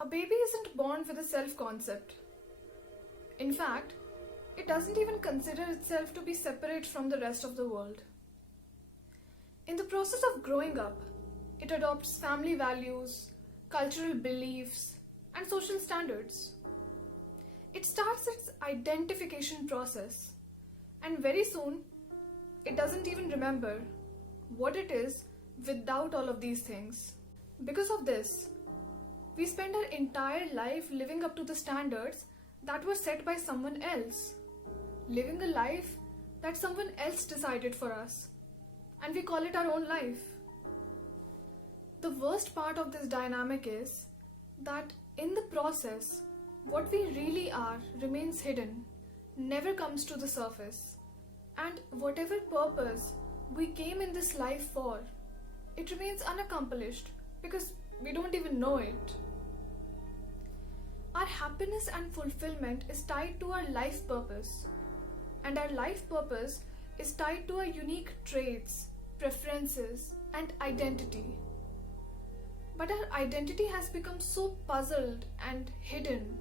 A baby isn't born with a self-concept. In fact, it doesn't even consider itself to be separate from the rest of the world. In the process of growing up, it adopts family values, cultural beliefs, and social standards. It starts its identification process, and very soon, it doesn't even remember what it is without all of these things. Because of this, we spend our entire life living up to the standards that were set by someone else, living a life that someone else decided for us, and we call it our own life. The worst part of this dynamic is that in the process, what we really are remains hidden, never comes to the surface, and whatever purpose we came in this life for, it remains unaccomplished because we don't even know it. Our happiness and fulfillment is tied to our life purpose, and our life purpose is tied to our unique traits, preferences, and identity. But our identity has become so puzzled and hidden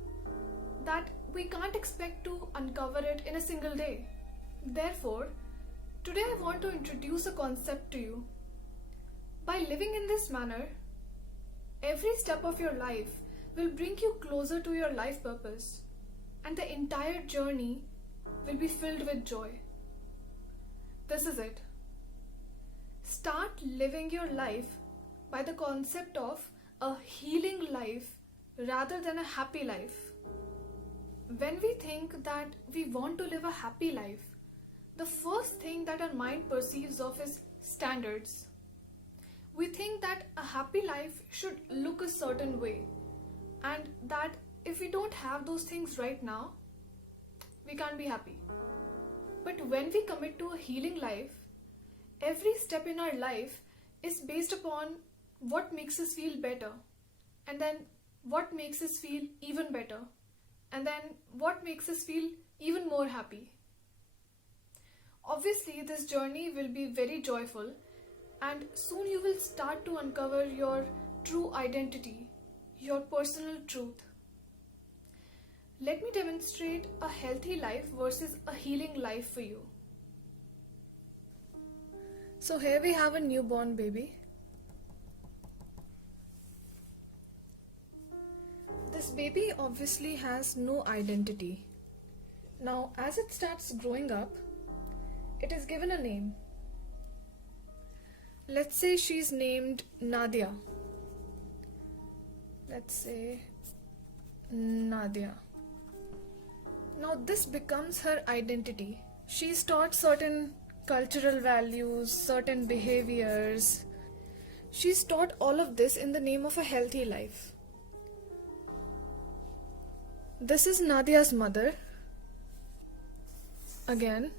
that we can't expect to uncover it in a single day. Therefore, today I want to introduce a concept to you. By living in this manner, every step of your life will bring you closer to your life purpose, and the entire journey will be filled with joy. This is it. Start living your life by the concept of a healing life rather than a happy life. When we think that we want to live a happy life, the first thing that our mind perceives of is standards. We think that a happy life should look a certain way, and that if we don't have those things right now, we can't be happy. But when we commit to a healing life, every step in our life is based upon what makes us feel better, and then what makes us feel even better, and then what makes us feel even more happy. Obviously, this journey will be very joyful, and soon you will start to uncover your true identity, your personal truth. Let me demonstrate a healthy life versus a healing life for you. So here we have a newborn baby. This baby obviously has no identity. Now, as it starts growing up, it is given a name. Let's say she's named Nadia. Let's say Nadia. Now this becomes her identity. She's taught certain cultural values, certain behaviors. She's taught all of this in the name of a healthy life. This is Nadia's mother. Again,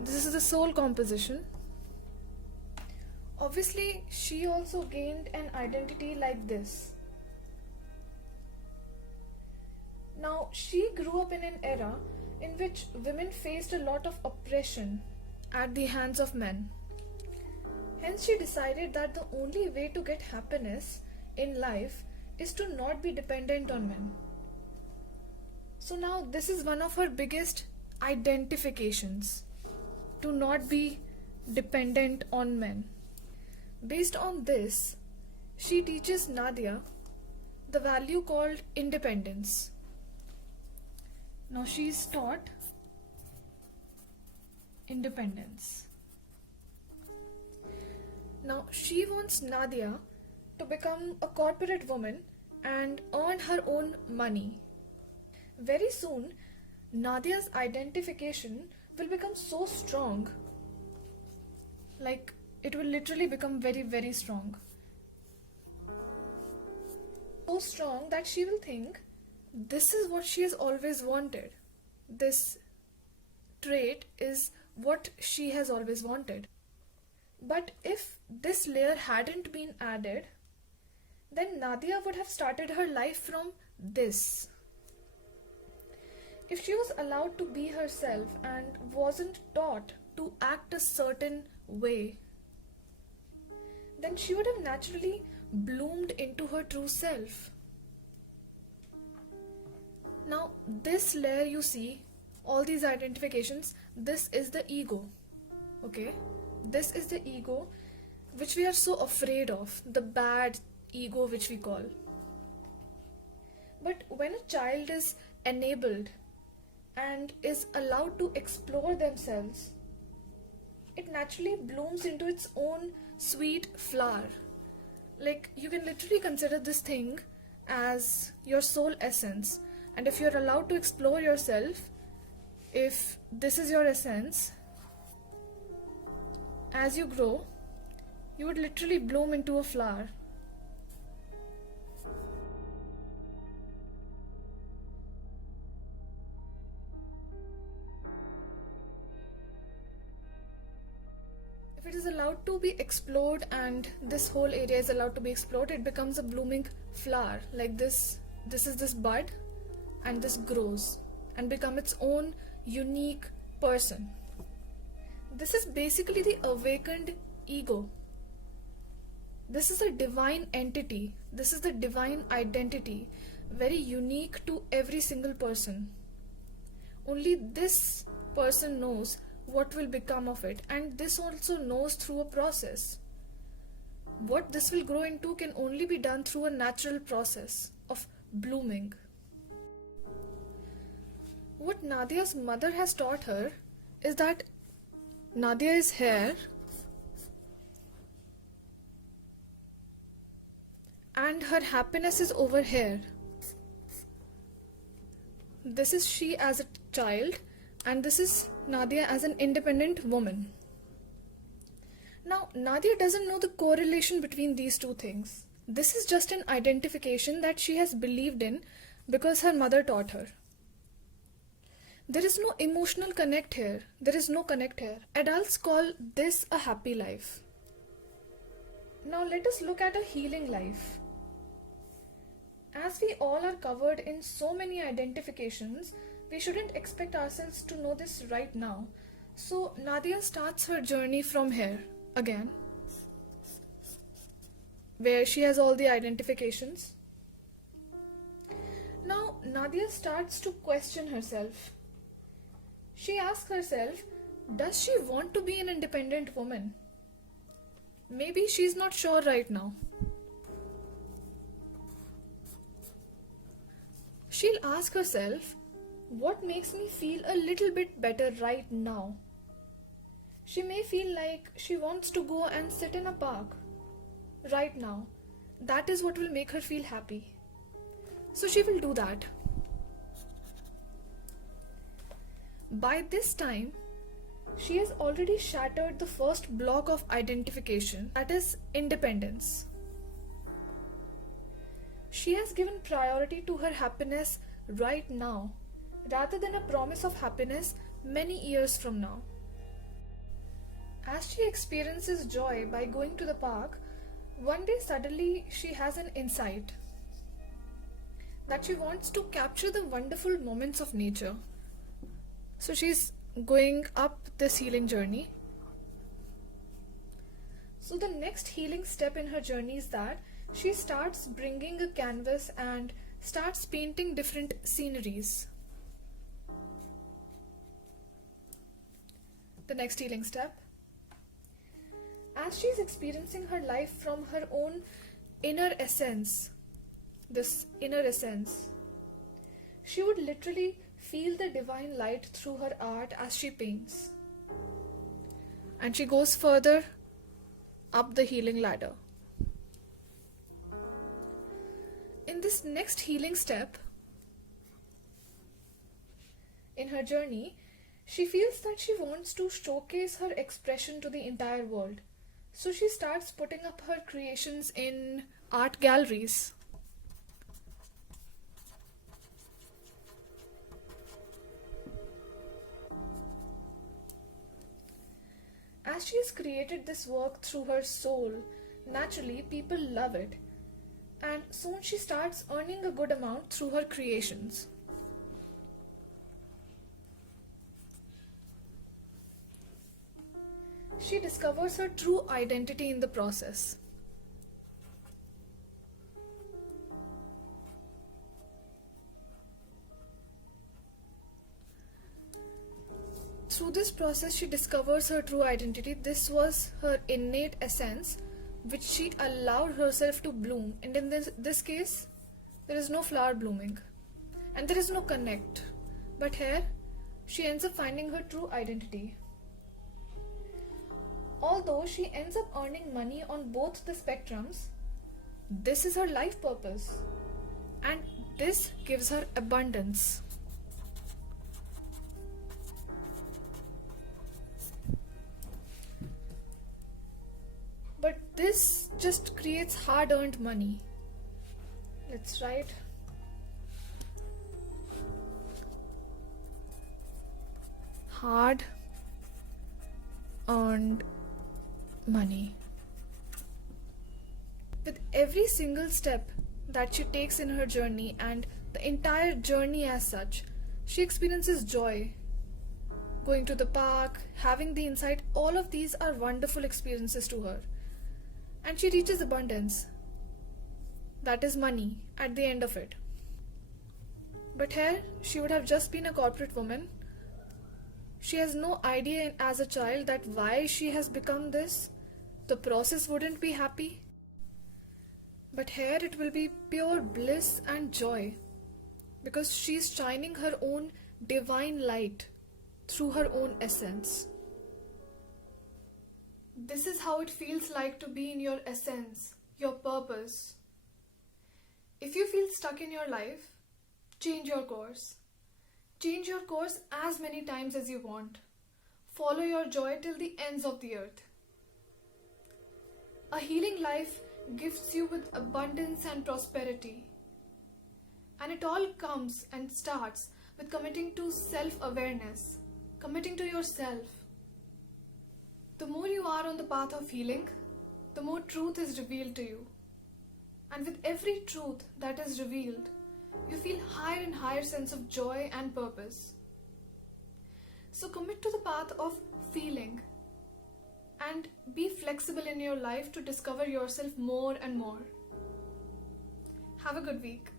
this is the soul composition. Obviously, she also gained an identity like this. Now, she grew up in an era in which women faced a lot of oppression at the hands of men. Hence, she decided that the only way to get happiness in life is to not be dependent on men. So now, this is one of her biggest identifications, to not be dependent on men. Based on this, she teaches Nadia the value called independence. Now she's taught independence. Now she wants Nadia to become a corporate woman and earn her own money. Very soon, Nadia's identification will become so strong, like it will literally become very, very strong. So strong that she will think this is what she has always wanted. This trait is what she has always wanted. But if this layer hadn't been added, then Nadia would have started her life from this. If she was allowed to be herself and wasn't taught to act a certain way, then she would have naturally bloomed into her true self. Now, this layer you see, all these identifications, this is the ego. Okay? This is the ego which we are so afraid of, the bad ego which we call. But when a child is enabled and is allowed to explore themselves, it naturally blooms into its own sweet flower. Like, you can literally consider this thing as your soul essence. And if you're allowed to explore yourself, if this is your essence, as you grow, you would literally bloom into a flower. If it is allowed to be explored and this whole area is allowed to be explored, it becomes a blooming flower. Like this is this bud, and this grows and become its own unique person. This is basically the awakened ego. This is a divine entity. This is the divine identity, very unique to every single person. Only this person knows what will become of it, and this also knows through a process. What this will grow into can only be done through a natural process of blooming. What Nadia's mother has taught her is that Nadia is here and her happiness is over here. This is she as a child, and this is Nadia as an independent woman. Now, Nadia doesn't know the correlation between these two things. This is just an identification that she has believed in because her mother taught her. There is no emotional connect here. There is no connect here. Adults call this a happy life. Now let us look at a healing life. As we all are covered in so many identifications, we shouldn't expect ourselves to know this right now. So Nadia starts her journey from here again, where she has all the identifications. Now Nadia starts to question herself. She asks herself, does she want to be an independent woman? Maybe she's not sure right now. She'll ask herself, what makes me feel a little bit better right now? She may feel like she wants to go and sit in a park right now. That is what will make her feel happy. So she will do that. By this time, she has already shattered the first block of identification, that is independence. She has given priority to her happiness right now, rather than a promise of happiness many years from now. As she experiences joy by going to the park, one day suddenly she has an insight that she wants to capture the wonderful moments of nature. So she's going up this healing journey. So the next healing step in her journey is that she starts bringing a canvas and starts painting different sceneries. The next healing step. As she's experiencing her life from her own inner essence, this inner essence, she would literally feel the divine light through her art as she paints. And she goes further up the healing ladder. In this next healing step in her journey, she feels that she wants to showcase her expression to the entire world. So she starts putting up her creations in art galleries. As she has created this work through her soul, naturally people love it. And soon she starts earning a good amount through her creations. She discovers her true identity in the process. through this process, she discovers her true identity. This was her innate essence, which she allowed herself to bloom. And in this case, there is no flower blooming. And there is no connect. But here, she ends up finding her true identity. Although she ends up earning money on both the spectrums, this is her life purpose. And this gives her abundance. But this just creates hard-earned money. Let's write. Hard-earned money. With every single step that she takes in her journey and the entire journey as such, she experiences joy. Going to the park, having the insight, all of these are wonderful experiences to her. And she reaches abundance. That is money at the end of it. But here, she would have just been a corporate woman. She has no idea as a child that why she has become this. The process wouldn't be happy. But here it will be pure bliss and joy. Because she's shining her own divine light through her own essence. This is how it feels like to be in your essence, your purpose. If you feel stuck in your life, change your course. Change your course as many times as you want. Follow your joy till the ends of the earth. A healing life gifts you with abundance and prosperity. And it all comes and starts with committing to self-awareness, committing to yourself. The more you are on the path of healing, the more truth is revealed to you. And with every truth that is revealed, you feel higher and higher sense of joy and purpose. So commit to the path of feeling and be flexible in your life to discover yourself more and more. Have a good week.